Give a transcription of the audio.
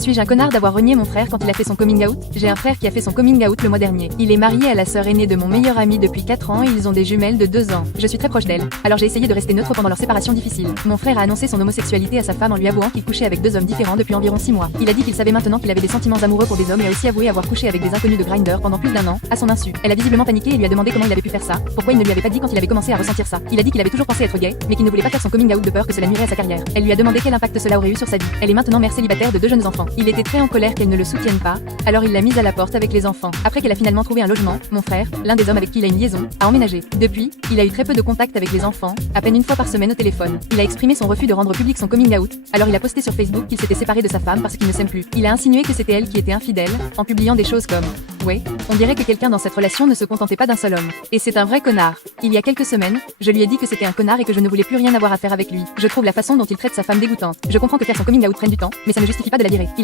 Suis-je un connard d'avoir renié mon frère quand il a fait son coming out? J'ai un frère qui a fait son coming out le mois dernier. Il est marié à la sœur aînée de mon meilleur ami depuis 4 ans et ils ont des jumelles de 2 ans. Je suis très proche d'elle, alors j'ai essayé de rester neutre pendant leur séparation difficile. Mon frère a annoncé son homosexualité à sa femme en lui avouant qu'il couchait avec 2 hommes différents depuis environ 6 mois. Il a dit qu'il savait maintenant qu'il avait des sentiments amoureux pour des hommes et a aussi avoué avoir couché avec des inconnus de Grindr pendant plus d'1 an, à son insu. Elle a visiblement paniqué et lui a demandé comment il avait pu faire ça, pourquoi il ne lui avait pas dit quand il avait commencé à ressentir ça. Il a dit qu'il avait toujours pensé être gay, mais qu'il ne voulait pas faire son coming out de peur que cela nuirait à sa carrière. Elle lui a demandé quel impact cela aurait eu sur sa vie. Elle est maintenant mère célibataire de 2 jeunes enfants. Il était très en colère qu'elle ne le soutienne pas, alors il l'a mise à la porte avec les enfants. Après qu'elle a finalement trouvé un logement, mon frère, l'un des hommes avec qui il a une liaison, a emménagé. Depuis, il a eu très peu de contact avec les enfants, à peine une fois par semaine au téléphone. Il a exprimé son refus de rendre public son coming out, alors il a posté sur Facebook qu'il s'était séparé de sa femme parce qu'il ne s'aime plus. Il a insinué que c'était elle qui était infidèle, en publiant des choses comme ouais, on dirait que quelqu'un dans cette relation ne se contentait pas d'un seul homme. Et c'est un vrai connard. Il y a quelques semaines, je lui ai dit que c'était un connard et que je ne voulais plus rien avoir à faire avec lui. Je trouve la façon dont il traite sa femme dégoûtante. Je comprends que faire son coming out prenne du temps, mais ça ne justifie pas de la virer. Il a